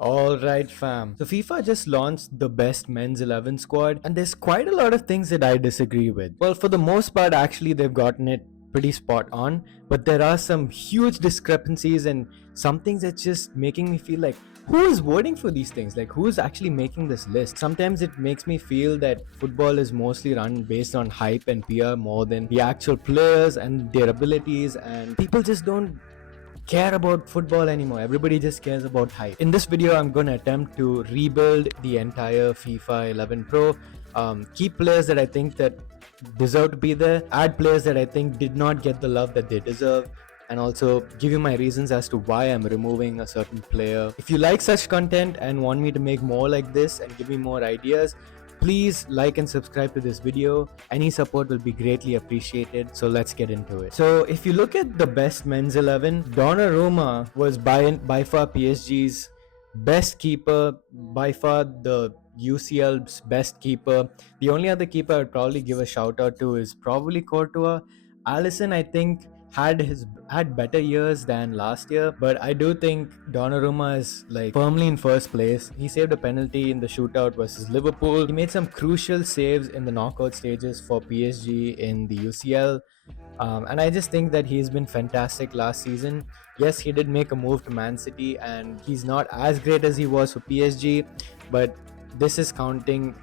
Alright fam. So FIFA just launched the best men's 11 squad and there's quite a lot of things that I disagree with. Well, for the most part actually they've gotten it pretty spot on, but there are some huge discrepancies and some things that's just making me feel like who is voting for these things? Like who is actually making this list? Sometimes it makes me feel that football is mostly run based on hype and PR more than the actual players and their abilities, and people just don't care about football anymore. Everybody just cares about hype. In this video, I'm going to attempt to rebuild the entire FIFA 11 Pro. Keep players that I think that deserve to be there, add players that I think did not get the love that they deserve, and also give you my reasons as to why I'm removing a certain player. If you like such content and want me to make more like this and give me more ideas, please like and subscribe to this video. Any support will be greatly appreciated. So let's get into it. So if you look at the best men's 11, Donnarumma was by far PSG's best keeper, by far the UCL's best keeper. The only other keeper I'd probably give a shout out to is probably Courtois. Allison, I think, had better years than last year, but I do think Donnarumma is like firmly in first place. He saved a penalty in the shootout versus Liverpool. He made some crucial saves in the knockout stages for PSG in the UCL. And I just think that he's been fantastic last season. Yes, he did make a move to Man City, and he's not as great as he was for PSG, but this is counting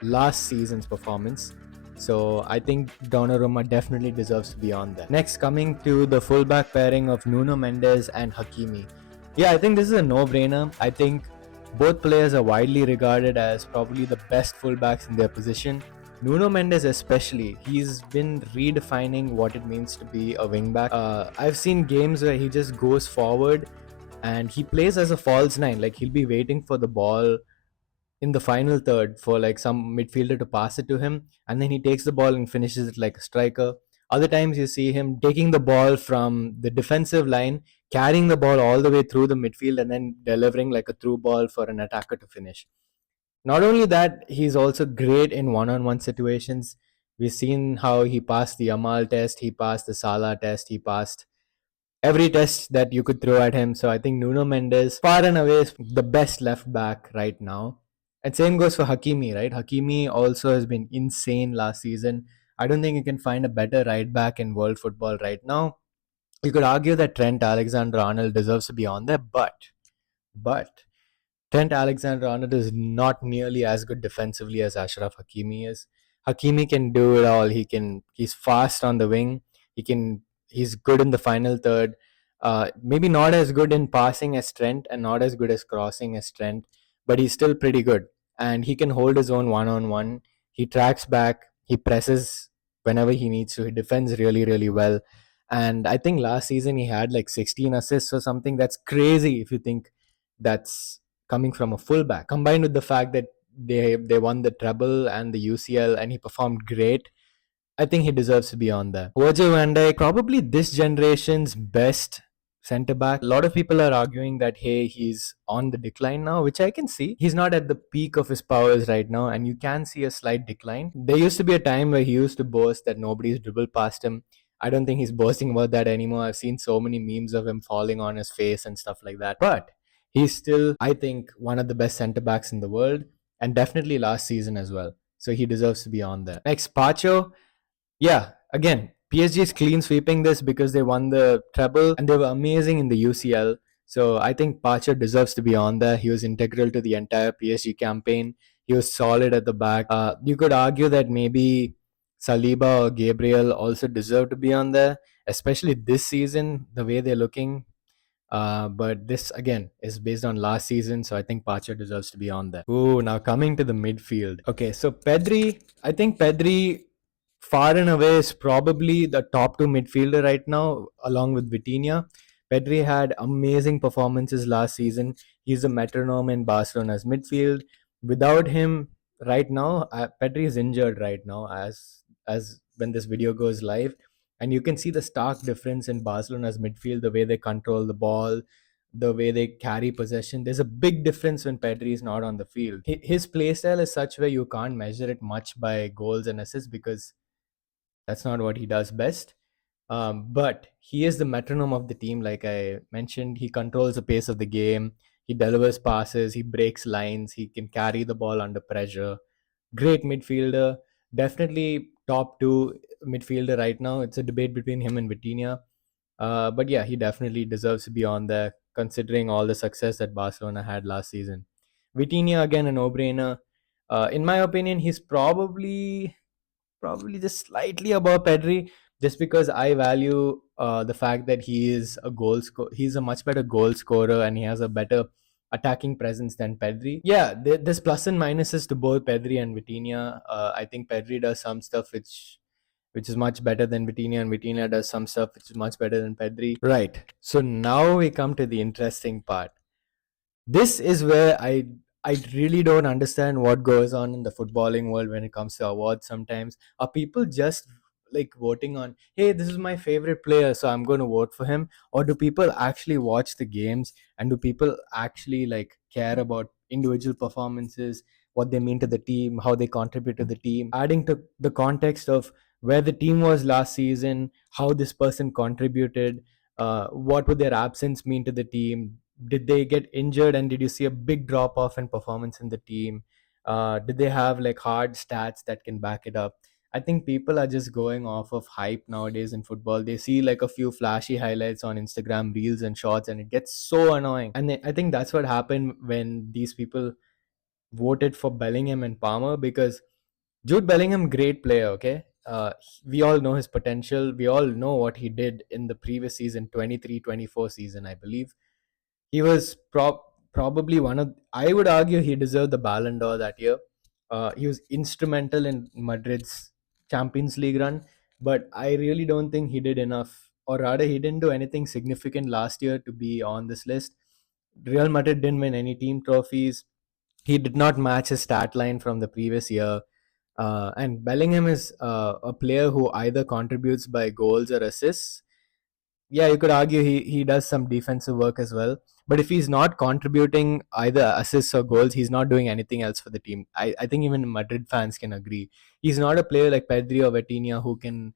last season's performance. So I think Donnarumma definitely deserves to be on there. Next, coming to the fullback pairing of Nuno Mendes and Hakimi. Yeah, I think this is a no-brainer. I think both players are widely regarded as probably the best fullbacks in their position. Nuno Mendes especially, he's been redefining what it means to be a wingback. I've seen games where he just goes forward and he plays as a false nine. Like he'll be waiting for the ball in the final third for like some midfielder to pass it to him, and then he takes the ball and finishes it like a striker. Other times you see him taking the ball from the defensive line, carrying the ball all the way through the midfield, and then delivering like a through ball for an attacker to finish. Not only that, he's also great in one-on-one situations. We've seen how he passed the Amal test, he passed the Salah test, he passed every test that you could throw at him. So I think Nuno Mendes far and away is the best left back right now. And same goes for Hakimi, right? Hakimi also has been insane last season. I don't think you can find a better right back in world football right now. You could argue that Trent Alexander-Arnold deserves to be on there, but Trent Alexander-Arnold is not nearly as good defensively as Ashraf Hakimi is. Hakimi can do it all. He's fast on the wing. He's good in the final third. Maybe not as good in passing as Trent and not as good as crossing as Trent, but he's still pretty good. And he can hold his own one-on-one. He tracks back. He presses whenever he needs to. He defends really, really well. And I think last season he had like 16 assists or something. That's crazy if you think that's coming from a fullback. Combined with the fact that they won the treble and the UCL and he performed great, I think he deserves to be on there. Virgil van Dijk, probably this generation's best centre back. A lot of people are arguing that hey, he's on the decline now, which I can see. He's not at the peak of his powers right now, and you can see a slight decline. There used to be a time where he used to boast that nobody's dribbled past him. I don't think he's boasting about that anymore. I've seen so many memes of him falling on his face and stuff like that. But he's still, I think, one of the best centre backs in the world, and definitely last season as well. So he deserves to be on there. Next, Pacho. Yeah, again, PSG is clean sweeping this because they won the treble and they were amazing in the UCL. So I think Pacha deserves to be on there. He was integral to the entire PSG campaign. He was solid at the back. You could argue that maybe Saliba or Gabriel also deserve to be on there, especially this season, the way they're looking. But this again is based on last season, so I think Pacha deserves to be on there. Ooh, now coming to the midfield. Okay, so Pedri, I think Pedri far and away is probably the top two midfielder right now, along with Vitinha. Pedri had amazing performances last season. He's a metronome in Barcelona's midfield. Without him, right now, Pedri is injured right now, as when this video goes live, and you can see the stark difference in Barcelona's midfield, the way they control the ball, the way they carry possession. There's a big difference when Pedri is not on the field. His playstyle is such where you can't measure it much by goals and assists because that's not what he does best. But he is the metronome of the team. Like I mentioned, he controls the pace of the game. He delivers passes, he breaks lines, he can carry the ball under pressure. Great midfielder, definitely top two midfielder right now. It's a debate between him and Vitinha. But yeah, he definitely deserves to be on there considering all the success that Barcelona had last season. Vitinha again a no-brainer. In my opinion, he's probably just slightly above Pedri, just because I value the fact that he is a he's a much better goal scorer and he has a better attacking presence than Pedri. Yeah, there's plus and minuses to both Pedri and Vitinha. I think Pedri does some stuff which is much better than Vitinha, and Vitinha does some stuff which is much better than Pedri. Right. So now we come to the interesting part. This is where I really don't understand what goes on in the footballing world when it comes to awards. Sometimes are people just like voting on, hey, this is my favorite player, so I'm going to vote for him, or do people actually watch the games, and do people actually like care about individual performances, what they mean to the team, how they contribute to the team, adding to the context of where the team was last season, how this person contributed, what would their absence mean to the team, did they get injured, and did you see a big drop off in performance in the team, did they have like hard stats that can back it up. I think people are just going off of hype nowadays in football. They see like a few flashy highlights on Instagram reels and shorts, and it gets so annoying. And I think that's what happened when these people voted for Bellingham and Palmer, because Jude Bellingham, great player, okay? We all know his potential. We all know what he did in the previous season, 23-24 season, I believe. He was probably one of, I would argue he deserved the Ballon d'Or that year. He was instrumental in Madrid's Champions League run, but I really don't think he did enough, or rather, he didn't do anything significant last year to be on this list. Real Madrid didn't win any team trophies. He did not match his stat line from the previous year. And Bellingham is a player who either contributes by goals or assists. Yeah, you could argue he does some defensive work as well. But if he's not contributing either assists or goals, he's not doing anything else for the team. I think even Madrid fans can agree. He's not a player like Pedri or Vitinha who can,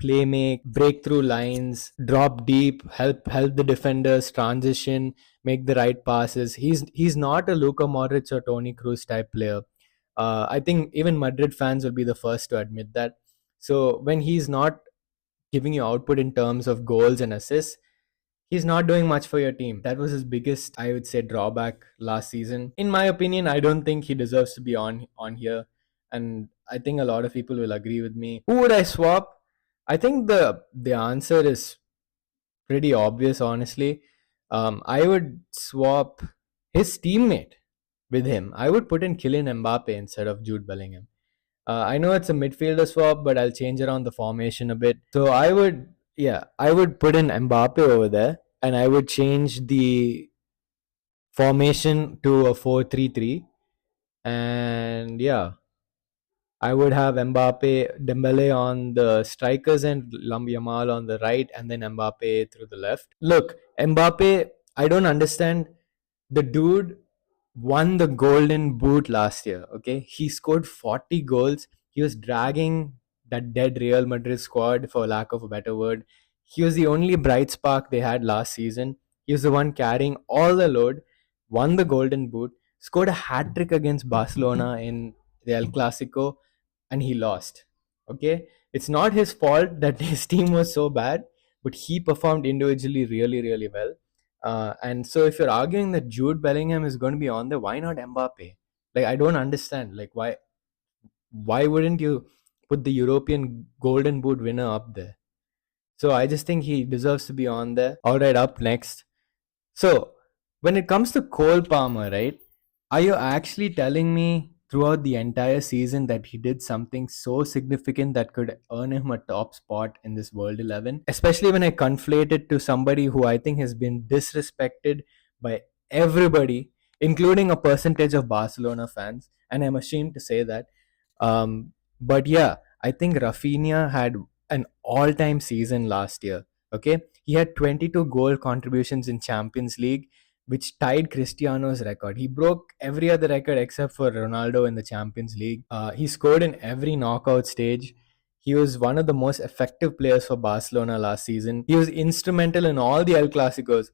play make, break through lines, drop deep, help the defenders transition, make the right passes. He's not a Luka Modric or Toni Kroos type player. I think even Madrid fans will be the first to admit that. So when he's not giving you output in terms of goals and assists, he's not doing much for your team. That was his biggest, I would say, drawback last season. In my opinion, I don't think he deserves to be on here, and I think a lot of people will agree with me. Who would I swap? I think the answer is pretty obvious, honestly. I would swap his teammate with him. I would put in Kylian Mbappe instead of Jude Bellingham. I know it's a midfielder swap, but I'll change around the formation a bit. So I would put in Mbappe over there, and I would change the formation to a 4-3-3. And yeah, I would have Mbappe, Dembele on the strikers and Yamal on the right, and then Mbappe through the left. Look, Mbappe, I don't understand. The dude won the Golden Boot last year. Okay, he scored 40 goals. He was dragging that dead Real Madrid squad, for lack of a better word. He was the only bright spark they had last season. He was the one carrying all the load. Won the Golden Boot. Scored a hat trick against Barcelona in the El Clasico, and he lost. Okay, it's not his fault that his team was so bad, but he performed individually really, really well. And so, if you're arguing that Jude Bellingham is going to be on there, why not Mbappe? Like, I don't understand. Like, why wouldn't you put the European Golden Boot winner up there? So I just think he deserves to be on there. All right, up next. So, when it comes to Cole Palmer, right? Are you actually telling me throughout the entire season that he did something so significant that could earn him a top spot in this World 11? Especially when I conflate it to somebody who I think has been disrespected by everybody, including a percentage of Barcelona fans. And I'm ashamed to say that. But yeah, I think Rafinha had an all time season last year. Okay, he had 22 goal contributions in Champions League, which tied Cristiano's record. He broke every other record except for Ronaldo in the Champions League. He scored in every knockout stage. He was one of the most effective players for Barcelona last season. He was instrumental in all the El Clasicos.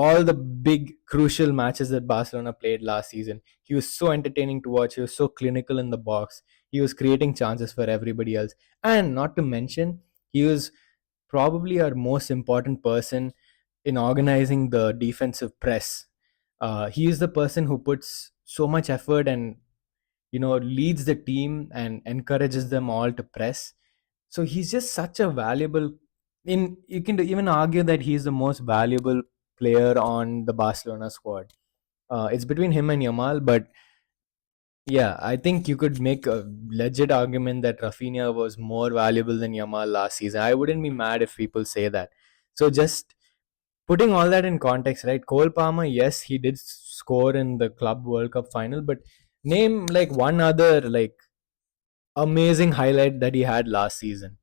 all the big crucial matches that Barcelona played last season. He was so entertaining to watch. He was so clinical in the box. He was creating chances for everybody else. And not to mention, he was probably our most important person in organizing the defensive press. He is the person who puts so much effort and leads the team and encourages them all to press. So he's just such a valuable, in you can even argue that he's the most valuable player on the Barcelona squad. It's between him and Yamal, but yeah, I think you could make a legit argument that Rafinha was more valuable than Yamal last season. I wouldn't be mad if people say that. So just putting all that in context, right? Cole Palmer, yes, he did score in the Club World Cup final, but name like one other like amazing highlight that he had last season.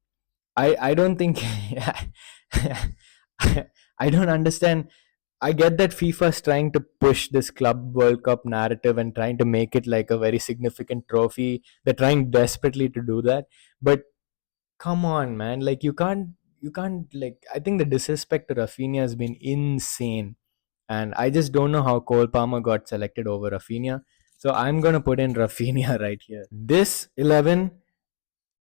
I don't think I don't understand. I get that FIFA's trying to push this Club World Cup narrative and trying to make it like a very significant trophy. They're trying desperately to do that, but come on, man! Like you can't like. I think the disrespect to Rafinha has been insane, and I just don't know how Cole Palmer got selected over Rafinha. So I'm gonna put in Rafinha right here. This 11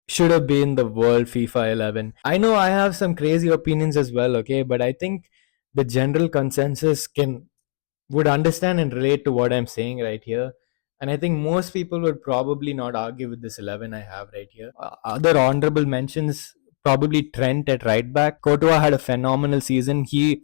should have been the world FIFA 11. I know I have some crazy opinions as well, okay, but I think the general consensus can would understand and relate to what I'm saying right here. And I think most people would probably not argue with this 11 I have right here. Other honorable mentions, probably Trent at right back. Courtois had a phenomenal season. He's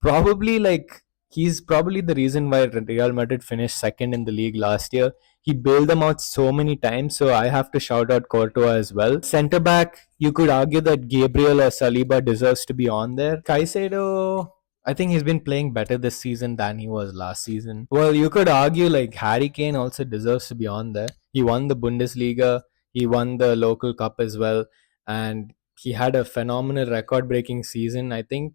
probably the reason why Real Madrid finished second in the league last year. He bailed them out so many times, so I have to shout out Courtois as well. Centre back, you could argue that Gabriel or Saliba deserves to be on there. Caicedo, I think he's been playing better this season than he was last season. Well, you could argue like Harry Kane also deserves to be on there. He won the Bundesliga, he won the local cup as well, and he had a phenomenal record-breaking season. I think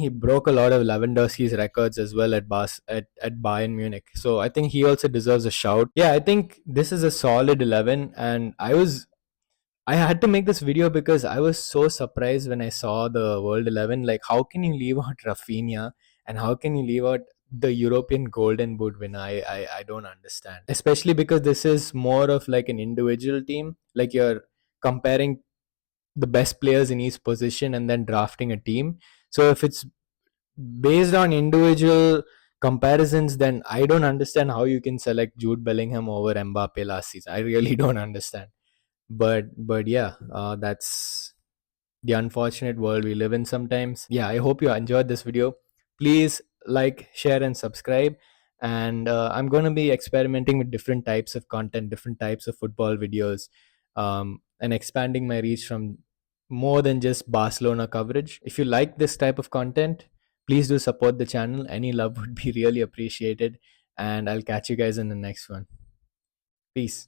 he broke a lot of Lewandowski's records as well at Bayern Munich. So I think he also deserves a shout. Yeah, I think this is a solid 11, and I had to make this video because I was so surprised when I saw the World 11. Like, how can you leave out Rafinha and how can you leave out the European Golden Boot winner? I don't understand. Especially because this is more of like an individual team. Like, you're comparing the best players in each position and then drafting a team. So, if it's based on individual comparisons, then I don't understand how you can select Jude Bellingham over Mbappe last season. I really don't understand. But yeah, that's the unfortunate world we live in sometimes. Yeah, I hope you enjoyed this video. Please like, share, and subscribe. And I'm going to be experimenting with different types of content, different types of football videos, and expanding my reach from more than just Barcelona coverage. If you like this type of content, please do support the channel. Any love would be really appreciated. And I'll catch you guys in the next one. Peace.